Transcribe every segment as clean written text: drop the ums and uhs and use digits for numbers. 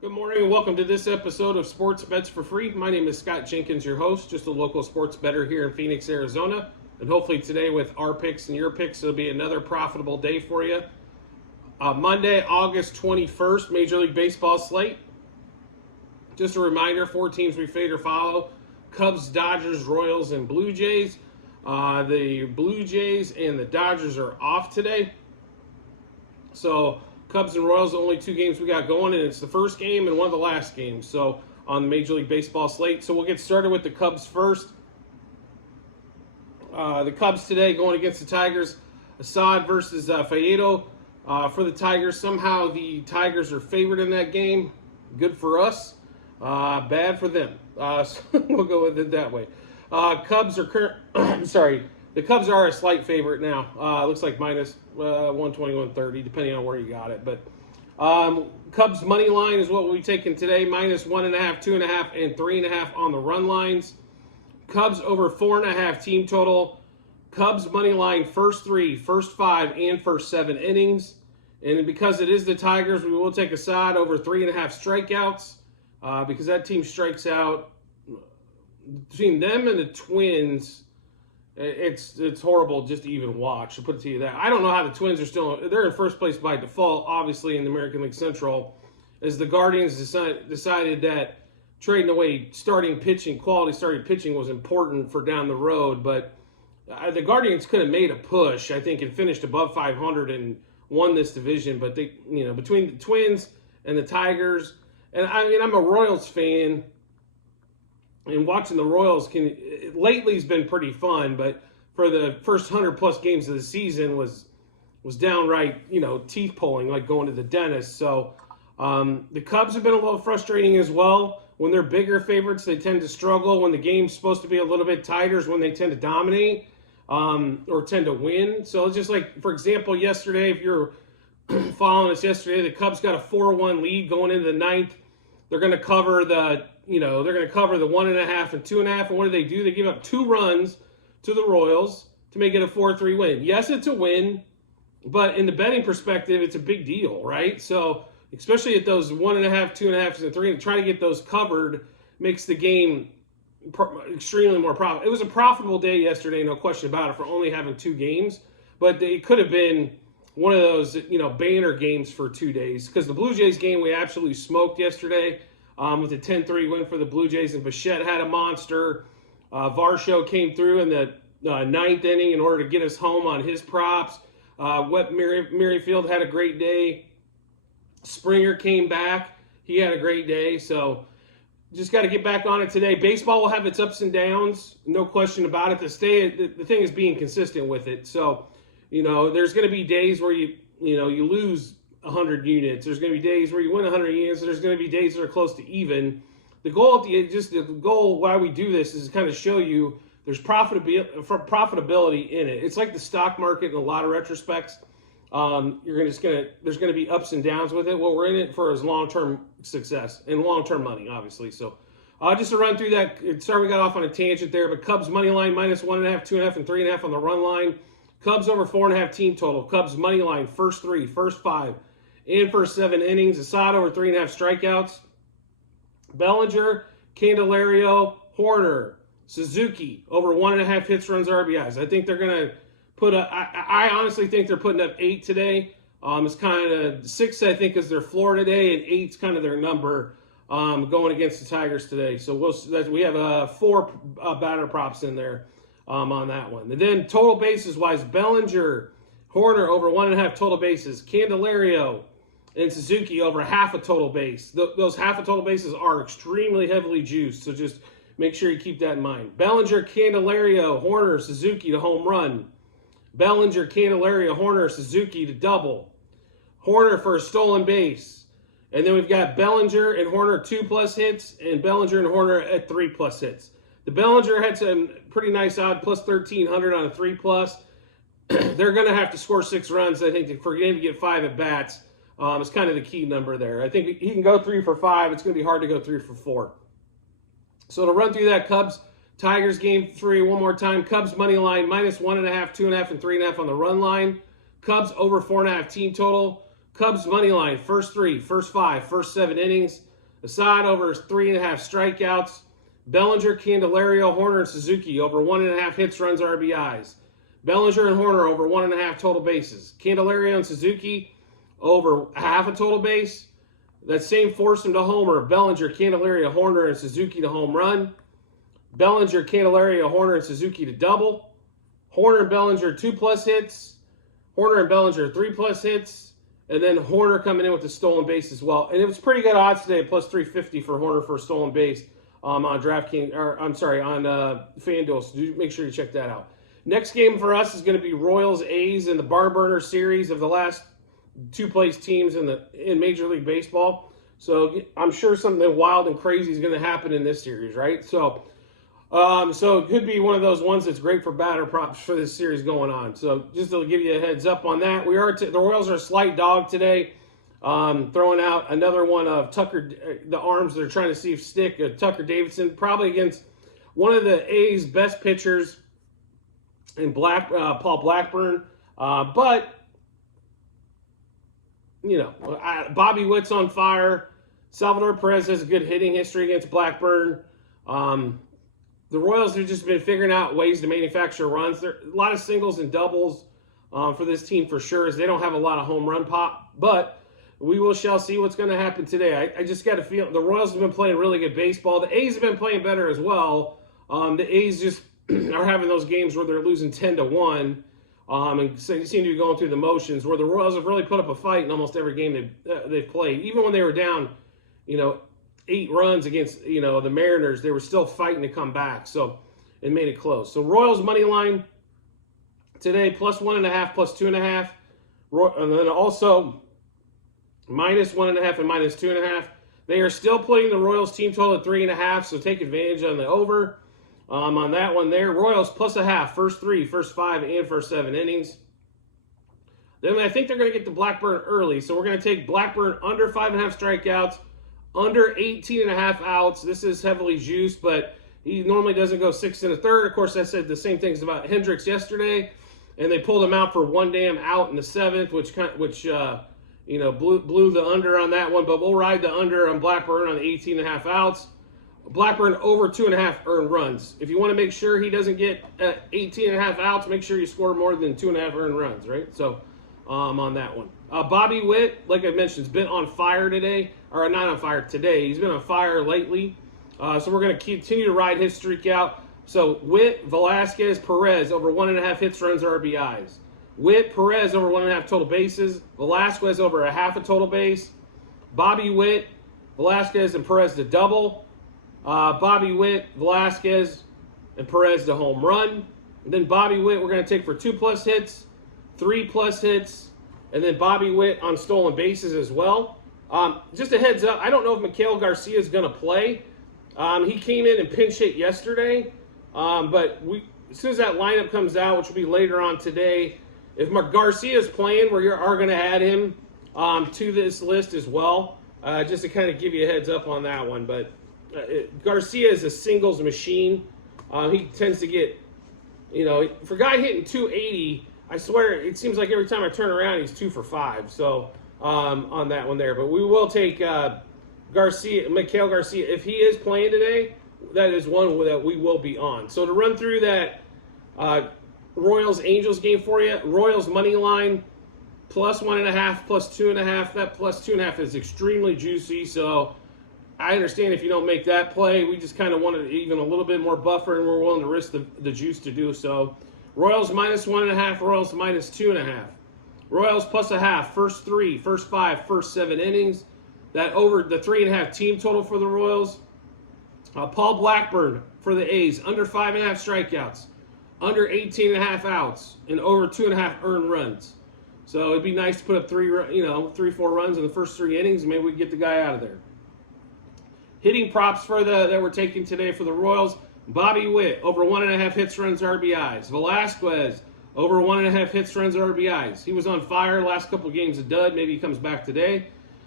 Good morning and welcome to this episode of Sports Bets for Free. My name is Scott Jenkins, your host, just a local sports bettor here in Phoenix, Arizona. And hopefully today with our picks and your picks, it'll be another profitable day for you. Monday, August 21st, Major League Baseball slate. Just a reminder, 4 teams we fade or follow. Cubs, Dodgers, Royals, and Blue Jays. The Blue Jays and the Dodgers are off today. So Cubs and Royals, the only 2 games we got going, and it's the first game and one of the last games. So on the Major League Baseball slate. So we'll get started with the Cubs first. The Cubs today going against the Tigers. Assad versus Faedo for the Tigers. Somehow the Tigers are favored in that game. Good for us. Bad for them. So we'll go with it that way. Cubs are the Cubs are a slight favorite now. Looks like minus 120, 130, depending on where you got it. But Cubs money line is what we'll be taking today. Minus 1.5, 2.5, and 3.5 on the run lines. Cubs over 4.5 team total. Cubs money line first 3, first 5, and first 7 innings. And because it is the Tigers, we will take Assad over 3.5 strikeouts because that team strikes out. Between them and the Twins, it's horrible just to even watch. To put it to you that I don't know how the Twins are they're in first place by default, obviously in the American League Central, as the Guardians decided that trading away quality starting pitching was important for down the road. But the Guardians could have made a push, I think, and finished above 500 and won this division. But they, between the Twins and the Tigers, and I'm a Royals fan. And watching the Royals lately has been pretty fun, but for the first 100-plus games of the season was downright, teeth pulling, like going to the dentist. So the Cubs have been a little frustrating as well. When they're bigger favorites, they tend to struggle. When the game's supposed to be a little bit tighter is when they tend to dominate or tend to win. So it's just like, for example, yesterday, if you're following us yesterday, the Cubs got a 4-1 lead going into the ninth. They're going to cover the 1.5 and 2.5. And what do? They give up 2 runs to the Royals to make it a 4-3 win. Yes, it's a win, but in the betting perspective, it's a big deal, right? So especially at those 1.5, 2.5, and 3, and trying to get those covered makes the game extremely more profitable. It was a profitable day yesterday, no question about it, for only having 2 games. But it could have been one of those, banner games for 2 days. Because the Blue Jays game we absolutely smoked yesterday with a 10-3 win for the Blue Jays. And Bichette had a monster. Varsho came through in the 9th inning in order to get us home on his props. Merrifield had a great day. Springer came back. He had a great day. So just got to get back on it today. Baseball will have its ups and downs. No question about it. The thing is being consistent with it. So, there's going to be days where you lose 100 units. There's going to be days where you win 100 units. There's going to be days that are close to even. The goal why we do this is to kind of show you there's profitability in it. It's like the stock market in a lot of retrospects. There's going to be ups and downs with it. Well, we're in it for is long-term success and long-term money, obviously. So just to run through that, sorry we got off on a tangent there, but Cubs money line minus 1.5, 2.5, and 3.5 on the run line. Cubs over 4.5 team total. Cubs money line first 3, first 5, and first 7 innings. Assad over 3.5 strikeouts. Bellinger, Candelario, Horner, Suzuki over 1.5 hits, runs, RBIs. I think they're going to I honestly think they're putting up 8 today. It's kind of 6, I think, is their floor today, and 8's kind of their number going against the Tigers today. So we have 4 batter props in there on that one. And then total bases wise, Bellinger, Horner over 1.5 total bases, Candelario and Suzuki over half a total base. Those half a total bases are extremely heavily juiced, so just make sure you keep that in mind. Bellinger, Candelario, Horner, Suzuki to home run. Bellinger, Candelario, Horner, Suzuki to double. Horner for a stolen base. And then we've got Bellinger and Horner 2+ hits, and Bellinger and Horner at 3+ hits. The Bellinger had some pretty nice odd plus 1,300 on a 3+. They're going to have to score 6 runs, I think, for him to get 5 at bats. It's kind of the key number there. I think he can go 3 for 5. It's going to be hard to go 3 for 4. So to run through that Cubs Tigers game 3 one more time. Cubs money line minus 1.5, 2.5, and 3.5 on the run line. Cubs over 4.5 team total. Cubs money line first 3, first 5, first 7 innings. Assad over 3.5 strikeouts. Bellinger, Candelario, Horner, and Suzuki over 1.5 hits, runs, RBIs. Bellinger and Horner over 1.5 total bases. Candelario and Suzuki over half a total base. That same forced him to homer. Bellinger, Candelario, Horner, and Suzuki to home run. Bellinger, Candelario, Horner, and Suzuki to double. Horner and Bellinger 2+ hits. Horner and Bellinger 3+ hits. And then Horner coming in with the stolen base as well. And it was pretty good odds today, plus 350 for Horner for a stolen base on DraftKings, or I'm sorry, on FanDuel. So make sure you check that out. Next game for us is going to be Royals A's in the Barn Burner series of the last 2-place teams in Major League Baseball. So I'm sure something wild and crazy is going to happen in this series, right? So it could be one of those ones that's great for batter props for this series going on. So just to give you a heads up on that, the Royals are a slight dog today. Throwing out another one of Tucker, the arms they're trying to see if stick. Tucker Davidson, probably against one of the A's best pitchers in Paul Blackburn. But, you know, Bobby Witt's on fire. Salvador Perez has a good hitting history against Blackburn. The Royals have just been figuring out ways to manufacture runs. There a lot of singles and doubles for this team for sure, as they don't have a lot of home run pop. But we shall see what's going to happen today. I just got a feel the Royals have been playing really good baseball. The A's have been playing better as well. The A's just are having those games where they're losing 10-1, and so you seem to be going through the motions. Where the Royals have really put up a fight in almost every game they've played, even when they were down, 8 runs against the Mariners, they were still fighting to come back. So it made it close. So Royals money line today +1.5, +2.5, and then also -1.5 and -2.5. They are still putting the Royals team total at 3.5. So take advantage on the over. On that one there, Royals +0.5, first 3, first 5, and first 7 innings. Then I think they're going to get to Blackburn early. So we're going to take Blackburn under 5.5 strikeouts, under 18.5 outs. This is heavily juiced, but he normally doesn't go 6 1/3. Of course, I said the same things about Hendricks yesterday, and they pulled him out for 1 damn out in the 7th, which blew the under on that one. But we'll ride the under on Blackburn on the 18.5 outs. Blackburn over 2.5 earned runs. If you want to make sure he doesn't get 18.5 outs, make sure you score more than 2.5 earned runs, right? So on that one. Bobby Witt, like I mentioned, has been on fire today. Or not on fire today. He's been on fire lately. So we're going to continue to ride his streak out. So Witt, Velasquez, Perez over 1.5 hits, runs, RBIs. Witt, Perez over 1.5 total bases. Velasquez over 1/2 a total base. Bobby Witt, Velasquez, and Perez to double. Bobby Witt, Velasquez, and Perez to home run. And then Bobby Witt we're going to take for 2+ hits, 3+ hits, and then Bobby Witt on stolen bases as well. Just a heads up, I don't know if Miguel Garcia is going to play. He came in and pinch hit yesterday, but as soon as that lineup comes out, which will be later on today, if Garcia is playing, we are going to add him to this list as well, just to kind of give you a heads up on that one. But Garcia is a singles machine. He tends to get, for a guy hitting 280, I swear it seems like every time I turn around, he's 2 for 5. So on that one there. But we will take Miguel Garcia. If he is playing today, that is one that we will be on. So to run through that Royals-Angels game for you, Royals money line +1.5, +2.5. That +2.5 is extremely juicy. So I understand if you don't make that play. We just kind of wanted even a little bit more buffer, and we're willing to risk the juice to do so. Royals -1.5, Royals -2.5. Royals +0.5, first 3, first 5, first 7 innings. That over the 3.5 team total for the Royals. Paul Blackburn for the A's, under 5.5 strikeouts, under 18.5 outs, and over 2.5 earned runs. So it'd be nice to put up 3-4 runs in the first 3 innings, and maybe we get the guy out of there. Hitting props that we're taking today for the Royals: Bobby Witt over 1.5 hits, runs, RBIs. Velasquez over 1.5 hits, runs, RBIs. He was on fire last couple games, a dud. Maybe he comes back today.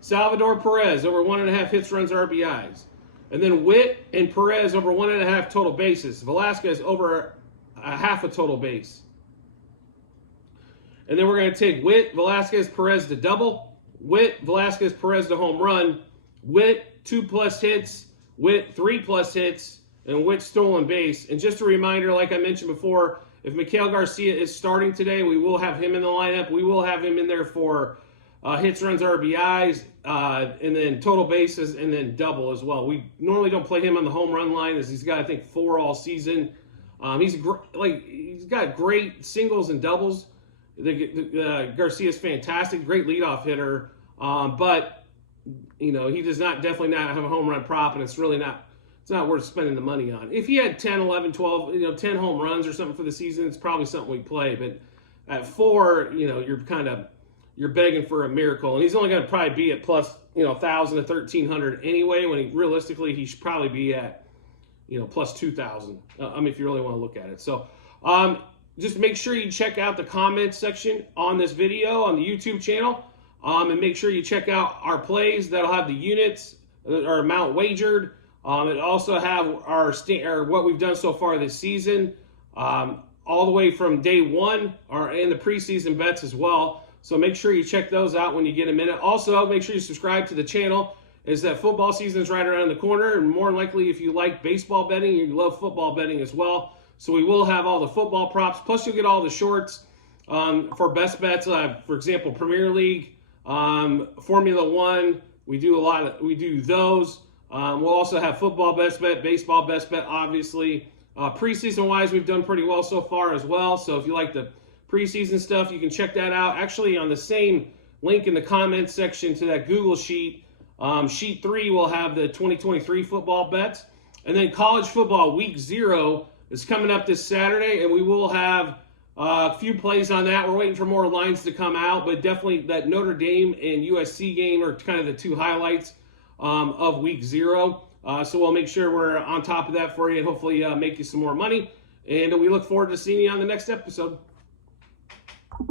Salvador Perez over 1.5 hits, runs, RBIs. And then Witt and Perez over 1.5 total bases. Velasquez over 1/2 a total base. And then we're going to take Witt, Velasquez, Perez to double. Witt, Velasquez, Perez to home run. Witt 2+ hits, Witt 3+ hits, and Witt stolen base. And just a reminder, like I mentioned before, if Miguel Garcia is starting today, we will have him in the lineup. We will have him in there for hits, runs, RBIs, and then total bases, and then double as well. We normally don't play him on the home run line, as he's got, I think, 4 all season. He's got great singles and doubles. Garcia's fantastic, great leadoff hitter, but he does definitely not have a home run prop, and it's really not. It's not worth spending the money on. If he had 10, 11, 12, 10 home runs or something for the season, it's probably something we play. But at 4, you're begging for a miracle, and he's only going to probably be at plus 1,000 to 1,300 anyway. When realistically he should probably be at plus 2,000. If you really want to look at it. So just make sure you check out the comments section on this video on the YouTube channel, and make sure you check out our plays. That'll have the units, our amount wagered. It also have our what we've done so far this season, all the way from day 1, and the preseason bets as well. So make sure you check those out when you get a minute. Also, make sure you subscribe to the channel. Is that football season is right around the corner, and more likely, if you like baseball betting, you love football betting as well. So we will have all the football props. Plus, you'll get all the shorts for best bets. For example, Premier League, Formula One. We do those. We'll also have football best bet, baseball best bet, obviously. Preseason-wise, we've done pretty well so far as well. So if you like the preseason stuff, you can check that out. Actually, on the same link in the comments section to that Google sheet, sheet 3 will have the 2023 football bets. And then college football week 0 is coming up this Saturday, and we will have a few plays on that. We're waiting for more lines to come out, but definitely that Notre Dame and USC game are kind of the 2 highlights of week 0. So we'll make sure we're on top of that for you and hopefully make you some more money. And we look forward to seeing you on the next episode.